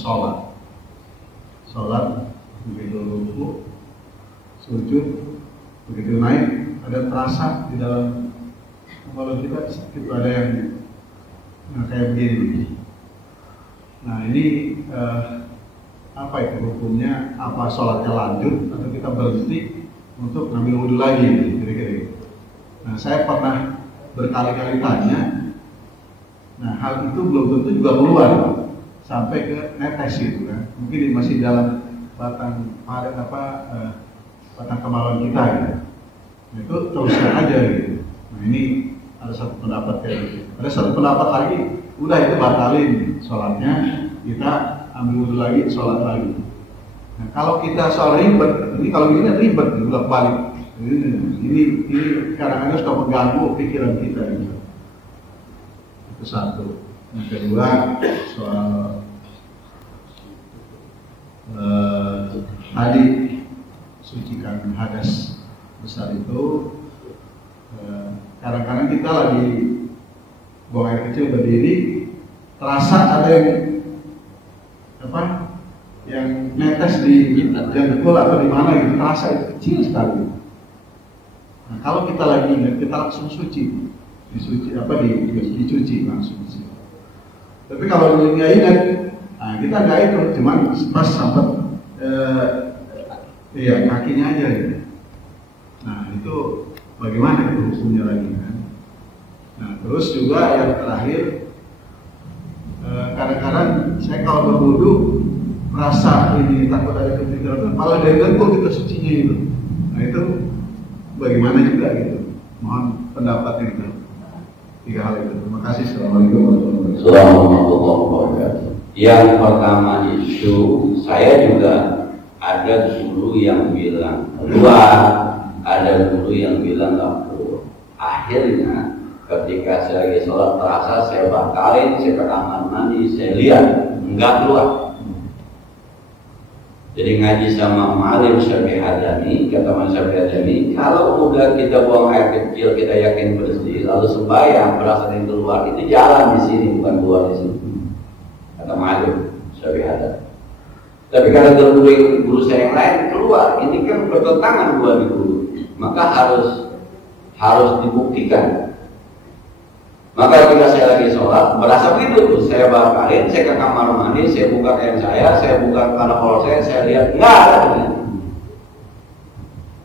sholat begitu ruku, sujud, begitu naik, ada terasa di dalam kepala kita itu ada yang kayak begini. Nah ini apa itu hukumnya? Apa sholatnya lanjut atau kita berhenti untuk ngambil wudhu lagi? Kira-kira. Nah saya pernah berkali-kali tanya. Nah hal itu belum tentu juga keluar sampai ke netes gitu kan. Mungkin masih dalam batang batang kemaluan kita gitu. Itu teruskan aja gitu. Nah ini Ada satu pendapat kayak gitu. Ada satu pendapat lagi, udah itu batalin sholatnya, kita ambil wudhu lagi, sholat lagi. Nah, kalau kita soal ribet, ini kalau gini ribet, bolak balik. Ini kadang-kadang suka mengganggu pikiran kita gitu. Itu satu. Yang kedua soal tadi sucikan hadas besar itu, kadang-kadang kita lagi buang air kecil berdiri, terasa ada yang netes di jengkol atau di mana gitu, terasa itu kecil sekali. Nah, kalau kita lagi ingat, kita langsung dicuci langsung. Tapi kalau nggak ingat, nah kita nggak itu, cuman pas sampai kakinya aja gitu. Nah itu bagaimana itu hukumnya lagi kan? Nah terus juga yang terakhir, kadang-kadang saya kalau berwudu merasa ini takut ada kepikiran, malah dari kok kita sucinya itu. Nah itu bagaimana juga gitu? Mohon pendapatnya gitu. 3 hal itu. Terima kasih. Assalamualaikum warahmatullahi wabarakatuh. Yang pertama itu, saya juga ada guru yang bilang keluar, ada guru yang bilang nggak keluar. Akhirnya ketika saya lagi sholat terasa, saya batalin, saya ke kamar mandi, saya lihat nggak keluar. Jadi ngaji sama Ma'alim Syafi'i Hadani, kata Mas Syafi'i Hadani, kalau udah kita buang air kecil, kita yakin bersih, lalu sembahyang berasa yang keluar, itu jalan di sini, bukan keluar di sini. Kata Ma'alim Syafi'i Hadani. Tapi kalau guru saya yang lain keluar, ini kan bertentangan dua guru, maka harus dibuktikan. Maka ketika saya lagi sholat, berasa begitu tuh, saya batalin, saya ke kamar mandi, saya buka kain saya buka kantor saya lihat nggak ada.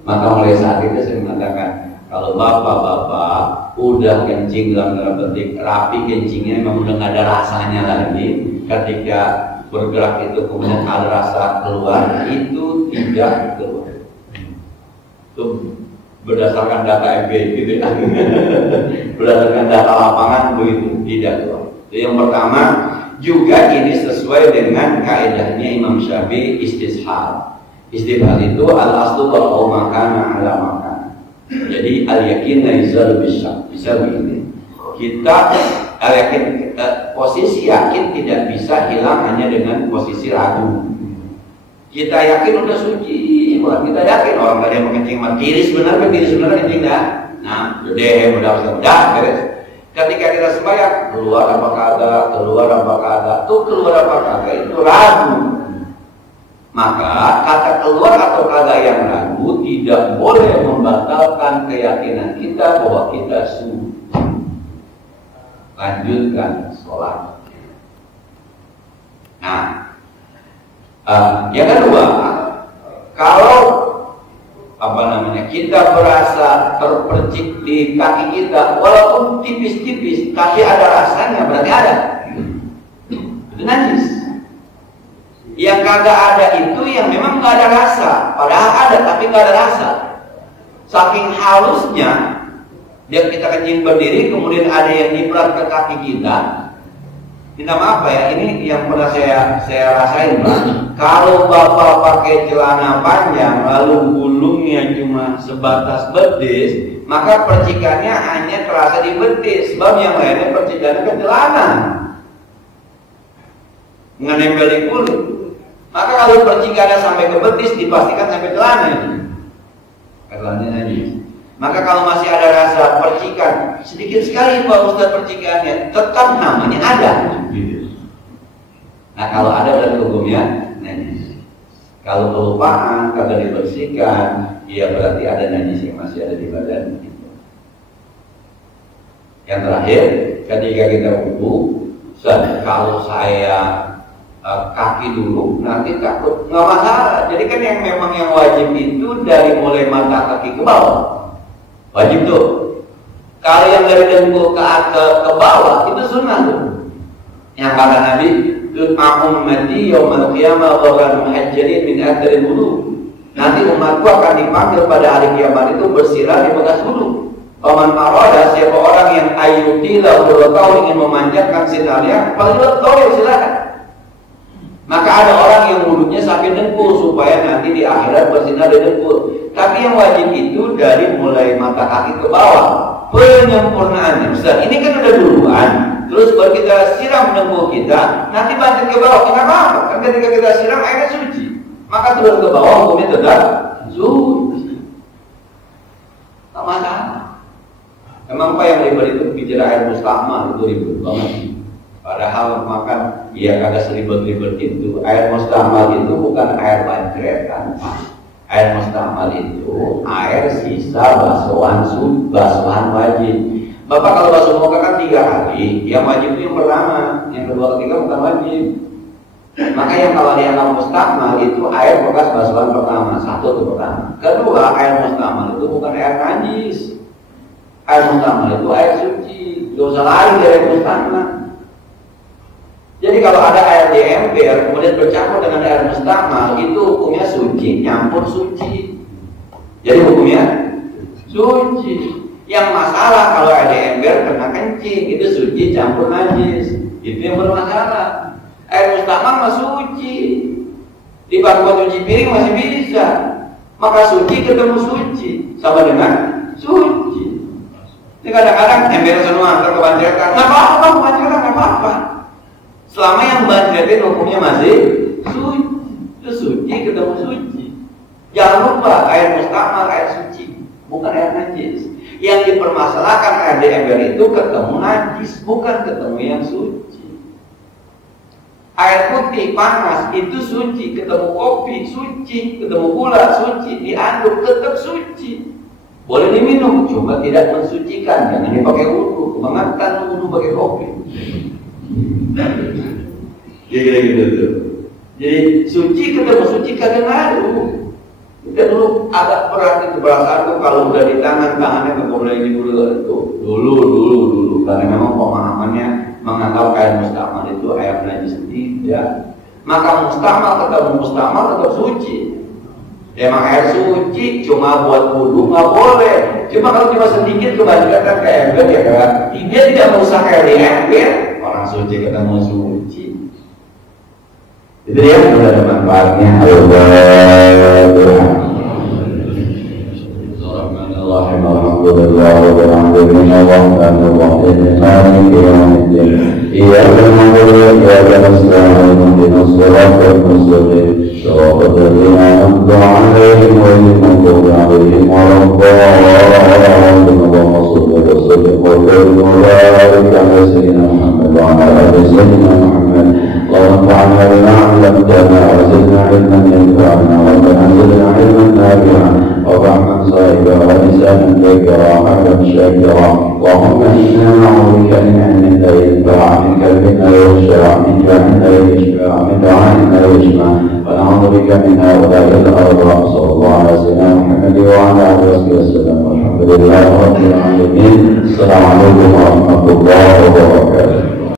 Maka mulai saat itu saya mengatakan, kalau bapak-bapak udah kencing dalam tanda petik rapi kencingnya, memang udah nggak ada rasanya lagi. Ketika bergerak itu kemudian ada rasa keluar, itu tidak keluar. Itu berdasarkan data FB gitu ya. Berdasarkan data lapangan begitu, tidak keluar. Yang pertama juga ini sesuai dengan kaidahnya Imam Syafi'i istishab. Istishab itu al-aslu wa makana ala makana. Jadi al-yakin laisa bisyak. Bisa begini. Kita al-yakin, posisi yakin tidak bisa hilang hanya dengan posisi ragu. Kita yakin udah suci, bukan kita yakin orang tadi yang mengencing tiris benar kencing dah. Nah, udah beres. Ketika kita sembahyang, keluar apa kagak, tuh keluar apa kagak itu ragu. Maka kata keluar atau kagak yang ragu tidak boleh membatalkan keyakinan kita bahwa kita suci. Lanjutkan sholat. Nah, yang kedua, kalau kita berasa terpercik di kaki kita, walaupun tipis-tipis, tapi ada rasanya, berarti ada. Itu najis. Yang kagak ada itu yang memang nggak ada rasa, padahal ada tapi nggak ada rasa. Saking halusnya, dia kita kencing berdiri, kemudian ada yang nyiprat ke kaki kita. Minta maaf ya, ini yang pernah saya rasain, Pak. Kalau bapak pakai celana panjang, lalu gulungnya cuma sebatas betis, maka percikannya hanya terasa di betis, sebab yang lainnya percikannya ke celana, nggak nempel di kulit. Maka kalau percikannya sampai ke betis, dipastikan sampai celana itu, celananya najis. Maka kalau masih ada rasa percikan, sedikit sekali Pak Ustaz percikannya, tetap namanya ada. Nah kalau ada berarti hukumnya najis. Kalau kelupaan, kagak dibersihkan, ya berarti ada najis yang masih ada di badan. Yang terakhir, ketika kita wudu, kalau saya kaki dulu, nanti takut nggak masalah. Jadi kan yang memang yang wajib itu dari mulai mata kaki ke bawah. Wajib tuh. Kalau yang dari dengkul ke bawah itu sunnah tuh. Yang kata Nabi, "Tu'akum ummati yaumal qiyamah ghurran muhajjalin min atharil wudu." Nanti umatku akan dipanggil pada hari kiamat itu bersilah di bekas wudu. Paman aroda, siapa orang yang ayutila kau ingin memanjatkan sinarnya, kalau kau ya silakan. Maka ada orang yang mulutnya sampai dengkul supaya nanti di akhirat bersinar di dengkul. Tapi yang wajib itu dari mulai mata kaki ke bawah, penyempurnaannya. Ustaz, ini kan udah duluan, terus baru kita siram dengkul kita, nanti banting ke bawah, tidak apa-apa. Kan ketika kita siram airnya suci, maka turun ke bawah hukumnya tetap suci. Tak masalah. Emang apa yang ribet itu bicara air mustahmal itu ribet banget. Padahal makan ya kagak seribet-ribet itu. Air mustahmal itu bukan air bancretan. Air mustahmal itu air sisa basuhan wajib. Bapak kalau basuh muka kan 3 kali, yang wajib itu yang pertama, yang kedua ketiga bukan wajib. Maka yang kalau dianggap mustahmal itu air bekas basuhan pertama, satu itu pertama. Kedua, air mustahmal itu bukan air najis. Air mustahmal itu air suci, gak usah lari dari air mustahmal. Jadi kalau ada air di ember kemudian bercampur dengan air mustahmal, itu hukumnya suci, nyampur suci. Jadi hukumnya suci. Yang masalah kalau ada ember kena kencing, itu suci campur najis. Itu yang bermasalah. Air mustahmal mah suci. Di bangkuan cuci piring masih bisa. Maka suci ketemu suci sama dengan suci. Ini kadang-kadang ember semua antar kebancetan. Nggak apa-apa, kebancetan nggak apa-apa. Selama yang bancetin hukumnya masih suci. Itu suci ketemu suci. Jangan lupa air mustahmal air suci, bukan air najis. Yang dipermasalahkan air di ember itu ketemu najis, bukan ketemu yang suci. Air putih panas itu suci, ketemu kopi suci, ketemu gula suci, diaduk tetap suci. Boleh diminum, cuma tidak mensucikan. Jangan dipakai wudhu, mengantar wudhu pakai kopi. Gitu. Jadi suci ketemu suci kadang ngadu. Kita dulu agak berat itu perasaan tuh kalau udah di tangannya nggak boleh dulu itu. Dulu karena memang pemahamannya menganggap air mustahmal itu air najis, tidak. Maka mustahmal tetap suci. Emang air suci cuma buat wudhu nggak boleh. Cuma kalau cuma sedikit kebanyakan ke ember ya kan, dia tidak merusak air di ember. Orang suci ketemu suci. Itu dia sudah ada manfaatnya. Alhamdulillah walhamdulillah walhamdulillah maliki yaumiddin. Iyyaka na'budu wa iyyaka nasta'in ihdinas siratal mustaqim. Shiratal ladzina an'amta 'alaihim ghairil maghdubi 'alaihim waladdallin. Allahumma shalli wa sallim wa barik 'ala sayyidina Muhammad wa 'ala ali sayyidina Muhammad. اللهم انفعنا بما علمتنا وزدنا علما ينفعنا ربنا زدنا علما نافعا وفهما صائبا ولسانا ذكرا وقلبا شاكرا. اللهم انا نعوذ بك من علم لا ينفع، من قلب لا يخشع، من جهل لا يشبع، من دعاء لا يسمع، ونعوذ بك من هؤلاء الارض. صلى الله على سيدنا محمد وعلى اله وصحبه وسلم والحمد لله رب العالمين. السلام عليكم ورحمه الله وبركاته.